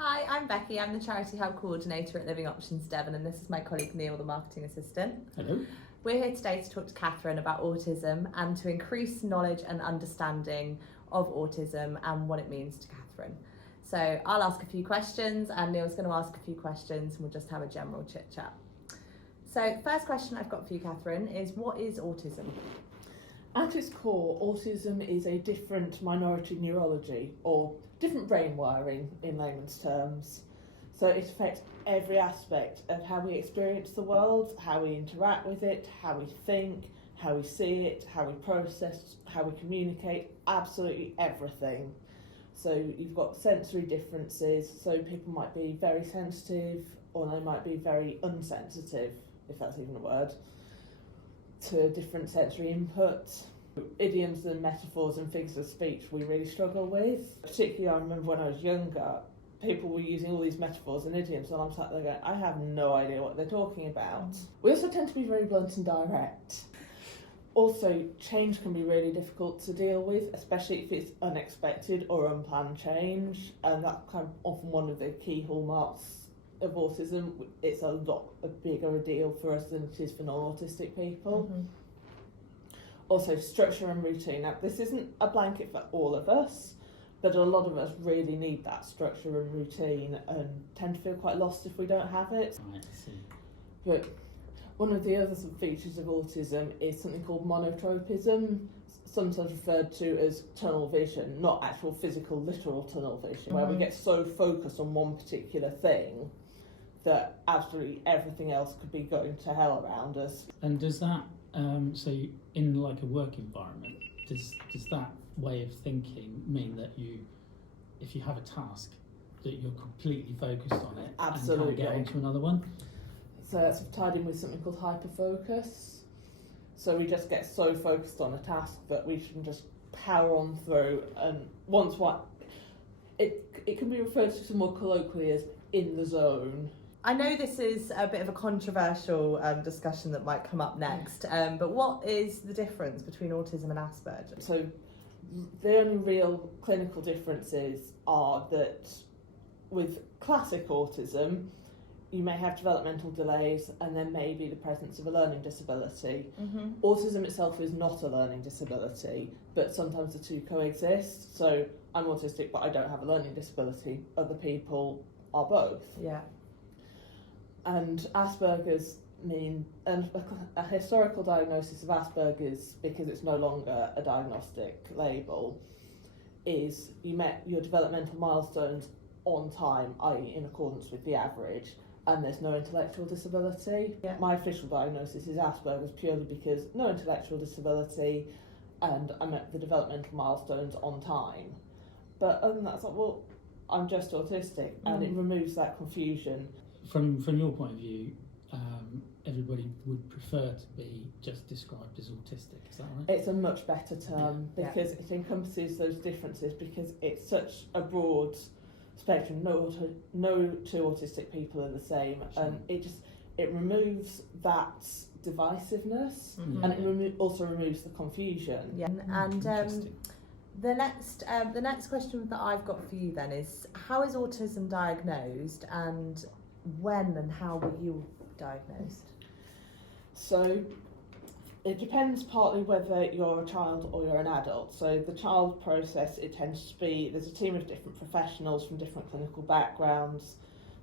Hi, I'm Becky. I'm the Charity Hub Coordinator at Living Options Devon, and this is my colleague Neil, the Marketing Assistant. Hello. We're here today to talk to Katherine about autism and to increase knowledge and understanding of autism and what it means to Katherine. So I'll ask a few questions and Neil's going to ask a few questions and we'll just have a general chit chat. So first question I've got for you, Katherine, is what is autism? At its core, autism is a different minority neurology, or different brain wiring in layman's terms. So it affects every aspect of how we experience the world, how we interact with it, how we think, how we see it, how we process, how we communicate, absolutely everything. So you've got sensory differences, so people might be very sensitive or they might be very unsensitive, if that's even a word, to different sensory inputs. Idioms and metaphors and figures of speech we really struggle with. Particularly I remember when I was younger, people were using all these metaphors and idioms and I'm sat there going, I have no idea what they're talking about. We also tend to be very blunt and direct. Also, change can be really difficult to deal with, especially if it's unexpected or unplanned change, and that's kind of often one of the key hallmarks of autism. It's a bigger a deal for us than it is for non-autistic people. Mm-hmm. Also, structure and routine. Now, this isn't a blanket for all of us, but a lot of us really need that structure and routine and tend to feel quite lost if we don't have it. Right, I see. But one of the other features of autism is something called monotropism, sometimes referred to as tunnel vision, not actual physical, literal tunnel vision, where we get so focused on one particular thing that absolutely everything else could be going to hell around us. And does that, so in like a work environment, does that way of thinking mean that if you have a task, that you're completely focused on it Absolutely. And can't get onto another one? So that's tied in with something called hyperfocus. So we just get so focused on a task that we can just power on through, and it can be referred to more colloquially as in the zone. I know this is a bit of a controversial discussion that might come up next, but what is the difference between autism and Asperger's? So the only real clinical differences are that with classic autism, you may have developmental delays and there may be the presence of a learning disability. Mm-hmm. Autism itself is not a learning disability, but sometimes the two coexist. So I'm autistic, but I don't have a learning disability. Other people are both. Yeah. And Asperger's and a historical diagnosis of Asperger's, because it's no longer a diagnostic label, is you met your developmental milestones on time, i.e. in accordance with the average, and there's no intellectual disability. Yeah. My official diagnosis is Asperger's purely because no intellectual disability and I met the developmental milestones on time. But other than that, it's like, well, I'm just autistic, and it removes that confusion. From your point of view, everybody would prefer to be just described as autistic, is that right? It's a much better term because it encompasses those differences, because it's such a broad spectrum. No two autistic people are the same, and it removes that divisiveness, and it also removes the confusion. Yeah, and the next question that I've got for you then is, how is autism diagnosed, and when and how were you diagnosed? So it depends partly whether you're a child or you're an adult. So the child process, it tends to be, there's a team of different professionals from different clinical backgrounds.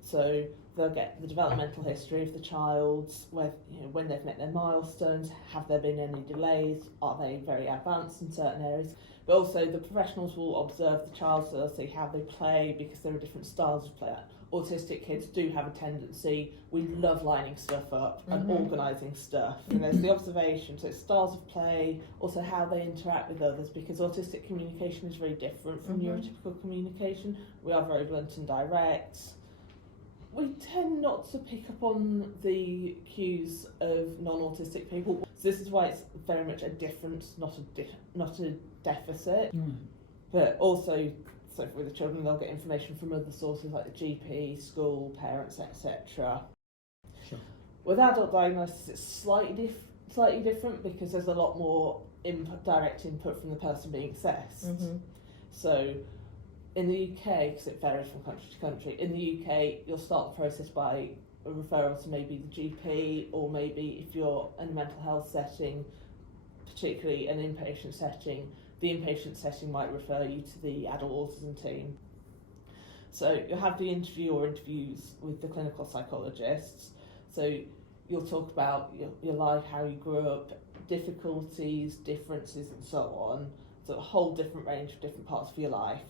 So they'll get the developmental history of the child, when they've met their milestones, have there been any delays, are they very advanced in certain areas. But also the professionals will observe the child, so they'll see how they play, because there are different styles of play. Autistic kids do have a tendency, we love lining stuff up and organising stuff. And there's the observation, so it's styles of play, also how they interact with others, because autistic communication is very different from neurotypical communication. We are very blunt and direct. We tend not to pick up on the cues of non-autistic people. So this is why it's very much a difference, not a deficit. But also, so with the children, they'll get information from other sources like the GP, school, parents, etc. Sure. With adult diagnosis, it's slightly different, because there's a lot more direct input from the person being assessed. So in the UK, because it varies from country to country, in the UK you'll start the process by a referral to maybe the GP, or maybe if you're in a mental health setting, particularly an inpatient setting, the inpatient setting might refer you to the adult autism team. So you'll have the interview or interviews with the clinical psychologists. So you'll talk about your life, how you grew up, difficulties, differences and so on. So a whole different range of different parts of your life.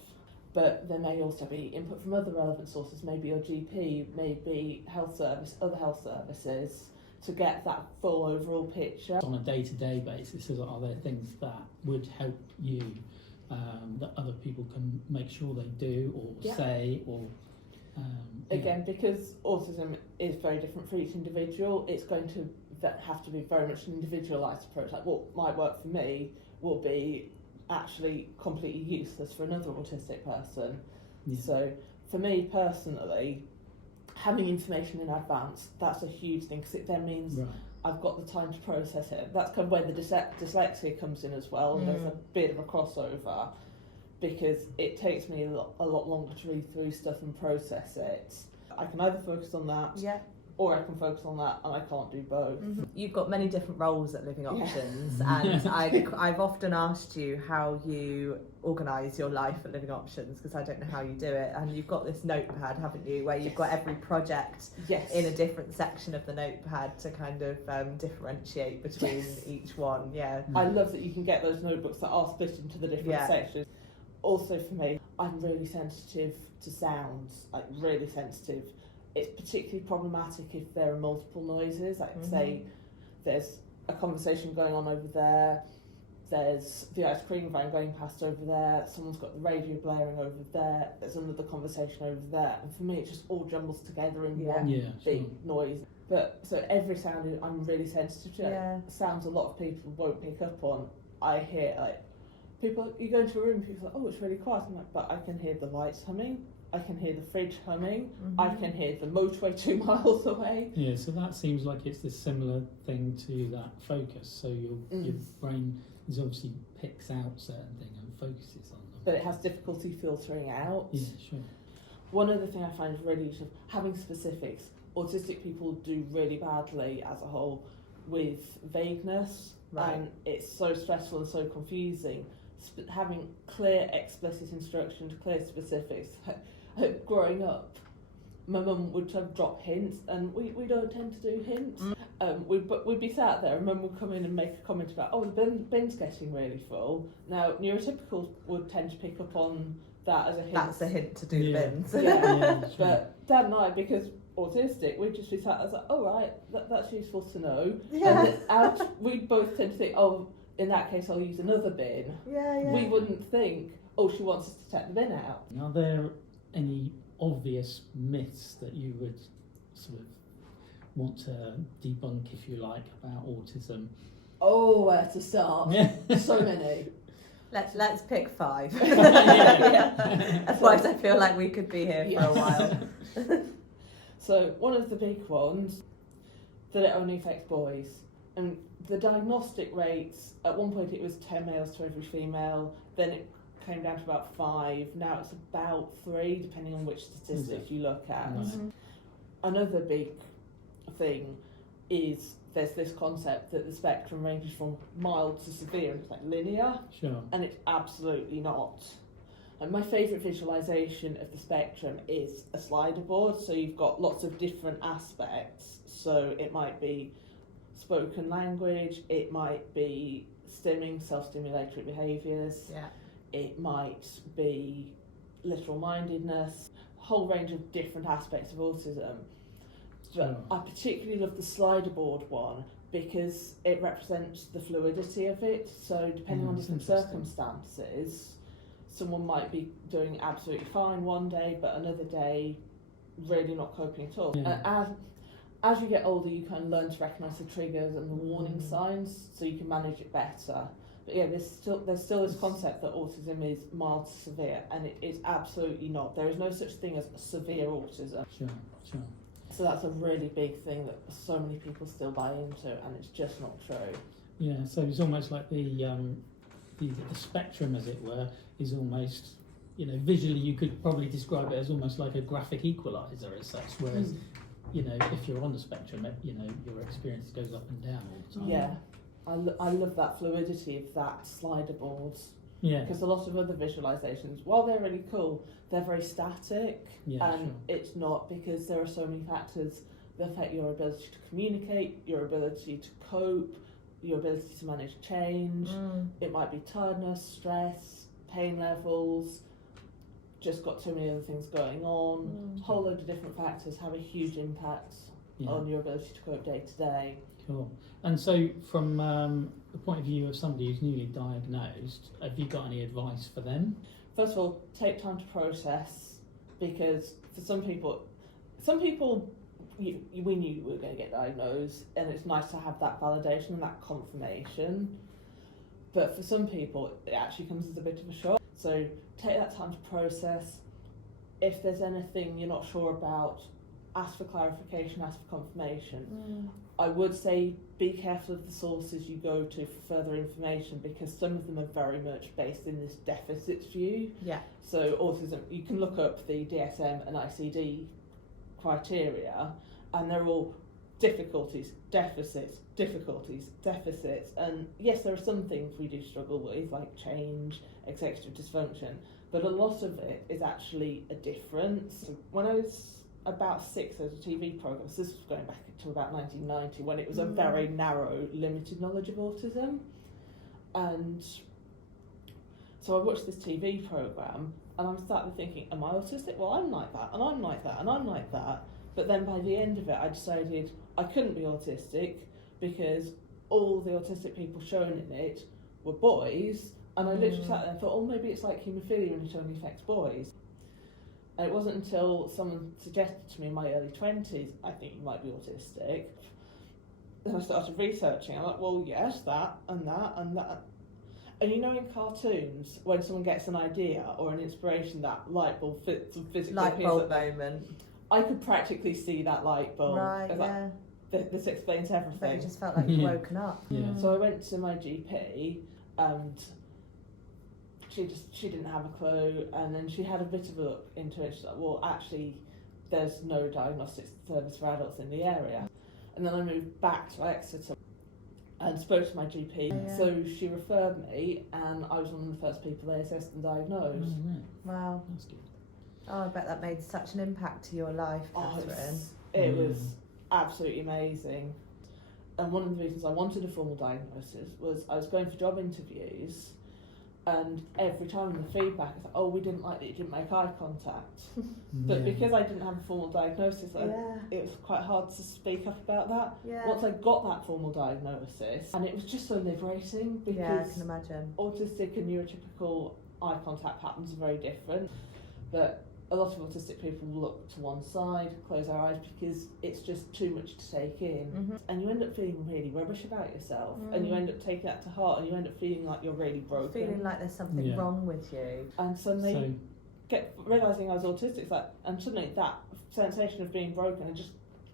But there may also be input from other relevant sources, maybe your GP, maybe health service, other health services, to get that full overall picture. On a day-to-day basis, are there things that would help you that other people can make sure they do or say or... Again, because autism is very different for each individual, it's going to have to be very much an individualised approach. Like what might work for me will be actually completely useless for another autistic person. Yeah. So for me personally, having information in advance, that's a huge thing, because it then means I've got the time to process it. That's kind of where the dyslexia comes in as well. There's a bit of a crossover, because it takes me a lot longer to read through stuff and process it. I can either focus on that, or I can focus on that, and I can't do both. You've got many different roles at Living Options, and I've often asked you how you organise your life at Living Options, because I don't know how you do it. And you've got this notepad, haven't you, where you've got every project in a different section of the notepad to kind of differentiate between each one. I love that you can get those notebooks that are split into the different sections. Also for me, I'm really sensitive to sounds, like really sensitive. It's particularly problematic if there are multiple noises, like say there's a conversation going on over there, there's the ice cream van going past over there, someone's got the radio blaring over there, there's another conversation over there, and for me it just all jumbles together in one big noise. But so every sound I'm really sensitive to. Sounds a lot of people won't pick up on. I hear like people, you go into a room, people are like, oh, it's really quiet. I'm like, but I can hear the lights humming, I can hear the fridge humming, I can hear the motorway 2 miles away. Yeah, so that seems like it's this similar thing to that focus. So your brain is obviously picks out certain things and focuses on them. But it has difficulty filtering out. Yeah, sure. One other thing I find really useful, having specifics. Autistic people do really badly as a whole with vagueness, and it's so stressful and so confusing. Having clear, explicit instructions, clear specifics. Growing up, my mum would drop hints, and we don't tend to do hints. We'd be sat there, and mum would come in and make a comment about, oh, the bin's getting really full. Now, neurotypicals would tend to pick up on that as a hint. That's a hint to do the bins. Sure. But Dad and I, because autistic, we'd just be sat there, like, oh right, that's useful to know. And we'd both tend to think, oh, in that case I'll use another bin. We wouldn't think, oh, she wants us to take the bin out. Are there any obvious myths that you would sort of want to debunk, if you like, about autism? Oh, where to start? So many. Let's pick 5. Otherwise I feel like we could be here for a while. So one of the big ones, that it only affects boys. And the diagnostic rates, at one point it was 10 males to every female, then it came down to about 5, now it's about 3, depending on which statistics you look at. Another big thing is there's this concept that the spectrum ranges from mild to severe, and it's like linear, and it's absolutely not. And my favourite visualisation of the spectrum is a slider board, so you've got lots of different aspects. So it might be spoken language, it might be stimming, self-stimulatory behaviours, it might be literal mindedness, a whole range of different aspects of autism. But I particularly love the slider board one because it represents the fluidity of it. So depending on different circumstances, someone might be doing absolutely fine one day, but another day really not coping at all. As you get older, you kind of learn to recognise the triggers and the warning signs, so you can manage it better. But yeah, there's still this concept that autism is mild to severe, and it is absolutely not. There is no such thing as severe autism. So that's a really big thing that so many people still buy into, and it's just not true. Yeah, so it's almost like the spectrum, as it were, is almost visually you could probably describe it as almost like a graphic equalizer as such, whereas if you're on the spectrum, your experience goes up and down all the time. Yeah, I love that fluidity of that slider board. Yeah. Because a lot of other visualisations, while they're really cool, they're very static, and it's not, because there are so many factors that affect your ability to communicate, your ability to cope, your ability to manage change. It might be tiredness, stress, pain levels, just got too many other things going on. A whole load of different factors have a huge impact on your ability to cope day to day. Cool. And so from the point of view of somebody who's newly diagnosed, have you got any advice for them? First of all, take time to process, because for some people, we knew we were going to get diagnosed, and it's nice to have that validation and that confirmation. But for some people, it actually comes as a bit of a shock. So take that time to process. If there's anything you're not sure about, ask for clarification, ask for confirmation. I would say be careful of the sources you go to for further information, because some of them are very much based in this deficits view. Yeah. So autism, you can look up the DSM and ICD criteria, and they're all difficulties, deficits, difficulties, deficits. And yes, there are some things we do struggle with, like change, executive dysfunction, but a lot of it is actually a difference. When I was about 6, there was a TV programme, so this was going back to about 1990, when it was a very narrow, limited knowledge of autism. And so I watched this TV programme, and I'm sat there thinking, am I autistic? Well, I'm like that, and I'm like that, and I'm like that. But then by the end of it, I decided I couldn't be autistic, because all the autistic people shown in it were boys, and I literally sat there and thought, oh, maybe it's like haemophilia and it only affects boys. And it wasn't until someone suggested to me in my early 20s, I think you might be autistic. Then I started researching. I'm like, well, yes, that and that and that. And in cartoons, when someone gets an idea or an inspiration, that light bulb physically light bulb moment. I could practically see that light bulb. Right, yeah. This explains everything. But you just felt like you'd woken up. Yeah. So I went to my GP, and she didn't have a clue, and then she had a bit of a look into it. She's like, well, actually, there's no diagnostic service for adults in the area. And then I moved back to Exeter and spoke to my GP. Yeah. So she referred me, and I was one of the first people they assessed and diagnosed. Oh, right. Wow. That's good. Oh, I bet that made such an impact to your life, Katherine. It was absolutely amazing. And one of the reasons I wanted a formal diagnosis was I was going for job interviews, and every time in the feedback it's like, oh, we didn't like that you didn't make eye contact. But because I didn't have a formal diagnosis, it was quite hard to speak up about that. Yeah. Once I got that formal diagnosis, and it was just so liberating, because I can imagine. autistic and neurotypical eye contact patterns are very different. But a lot of autistic people will look to one side, close their eyes, because it's just too much to take in. And you end up feeling really rubbish about yourself, and you end up taking that to heart, and you end up feeling like you're really broken. Feeling like there's something wrong with you. And suddenly realising I was autistic, it's like, and suddenly that sensation of being broken is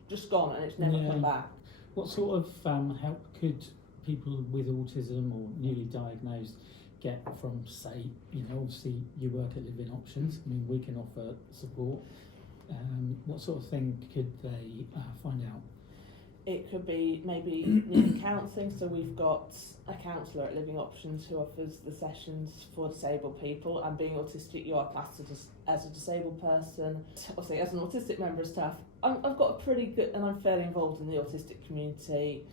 just gone, and it's never come back. What sort of help could people with autism or newly diagnosed get from, say, obviously you work at Living Options. I mean, we can offer support. What sort of thing could they find out? It could be maybe needing counselling. So we've got a counsellor at Living Options who offers the sessions for disabled people, and being autistic, you are classed as a disabled person. Obviously, as an autistic member of staff, I've got a pretty good, and I'm fairly involved in the autistic community.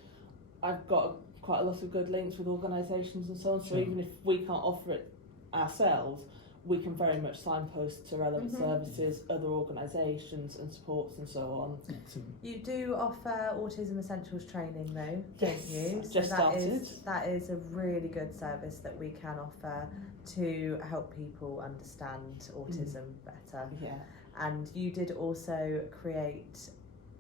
I've got quite a lot of good links with organisations and so on, so even if we can't offer it ourselves, we can very much signpost to relevant services, other organisations and supports and so on. Excellent. You do offer Autism Essentials training though, don't you? So just started. That is a really good service that we can offer to help people understand autism better. Yeah. And you did also create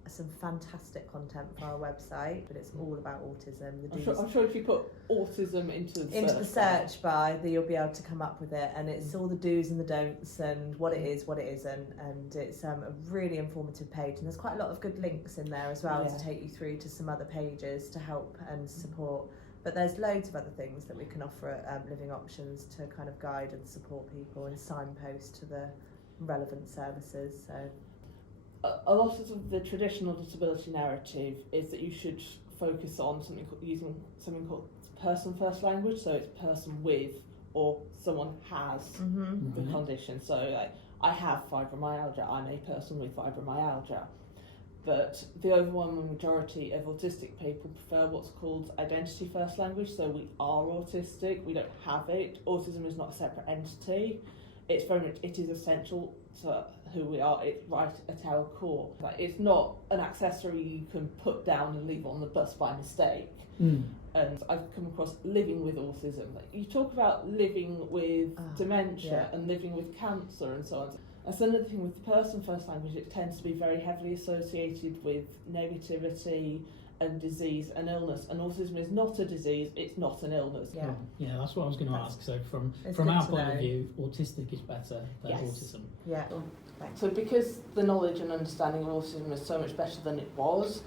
some fantastic content for our website, but it's all about autism. I'm sure if you put autism into the search bar, that you'll be able to come up with it, and it's all the do's and the don'ts and what it is, what it isn't, and it's a really informative page, and there's quite a lot of good links in there as well to take you through to some other pages to help and support. But there's loads of other things that we can offer at Living Options to kind of guide and support people and signpost to the relevant services. So a lot of the traditional disability narrative is that you should focus on using something called person first language, so it's person with or someone has the condition. So like, I have fibromyalgia, I'm a person with fibromyalgia. But the overwhelming majority of autistic people prefer what's called identity first language, so we are autistic, we don't have it. Autism is not a separate entity. It's very much, it is essential to who we are, it's right at our core. Like, it's not an accessory you can put down and leave on the bus by mistake. And I've come across living with autism. Like, you talk about living with dementia and living with cancer and so on. And so another thing with the person first language, it tends to be very heavily associated with negativity and disease and illness. And autism is not a disease, it's not an illness. Yeah, that's what I was going to ask. So from our point of view, autistic is better than autism. Yeah. So because the knowledge and understanding of autism is so much better than it was,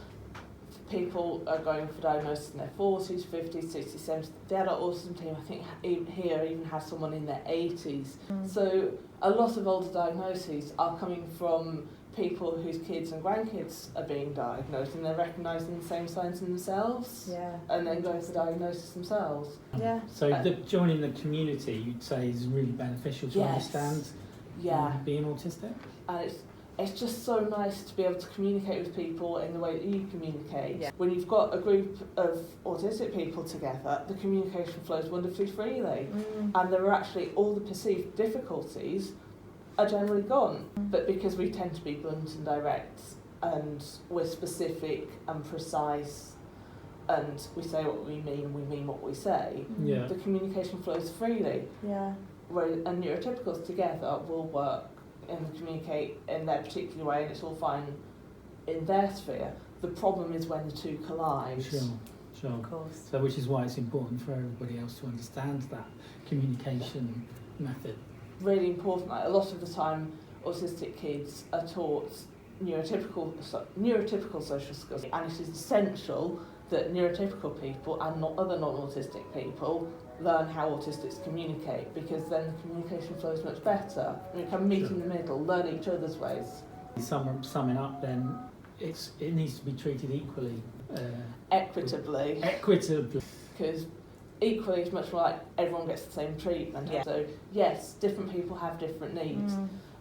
people are going for diagnosis in their 40s, 50s, 60s, 70s. The adult autism team, I think, here even has someone in their 80s. So a lot of older diagnoses are coming from people whose kids and grandkids are being diagnosed, and they're recognising the same signs in themselves, and then going for diagnosis themselves. So joining the community, you'd say, is really beneficial to understand being autistic? And it's just so nice to be able to communicate with people in the way that you communicate. When you've got a group of autistic people together, the communication flows wonderfully freely, and there are actually all the perceived difficulties are generally gone. But because we tend to be blunt and direct, and we're specific and precise, and we say what we mean what we say, the communication flows freely. Whereas and neurotypicals together will work and communicate in their particular way, and it's all fine in their sphere. The problem is when the two collide. Sure. Of course. So which is why it's important for everybody else to understand that communication method. Really important. Like, a lot of the time, autistic kids are taught neurotypical social skills, and it is essential that neurotypical people and not other non-autistic people learn how autistics communicate, because then the communication flows much better. We can meet in the middle, learn each other's ways. Summing up, then, it needs to be treated equally. Equitably. Because equally is much more like everyone gets the same treatment. So yes, different people have different needs,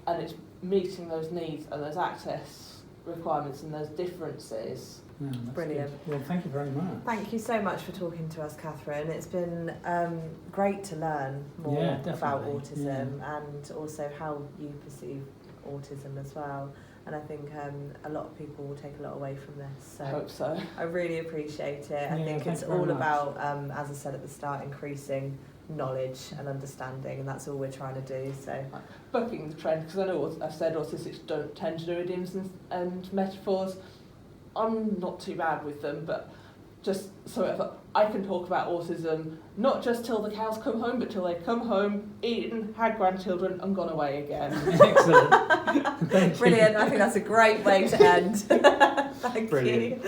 and it's meeting those needs and those access requirements and those differences. Brilliant. Good. Well, thank you very much. Thank you so much for talking to us, Katherine. It's been great to learn more about autism and also how you perceive autism as well. And I think a lot of people will take a lot away from this. So I hope so. I really appreciate it. I think it's all about, as I said at the start, increasing knowledge and understanding, and that's all we're trying to do. So bucking the trend, because I know what I've said, autistics don't tend to do idioms and metaphors. I'm not too bad with them, but just so I can talk about autism not just till the cows come home, but till they come home, eaten, had grandchildren, and gone away again. Excellent. Brilliant. I think that's a great way to end. Thank you.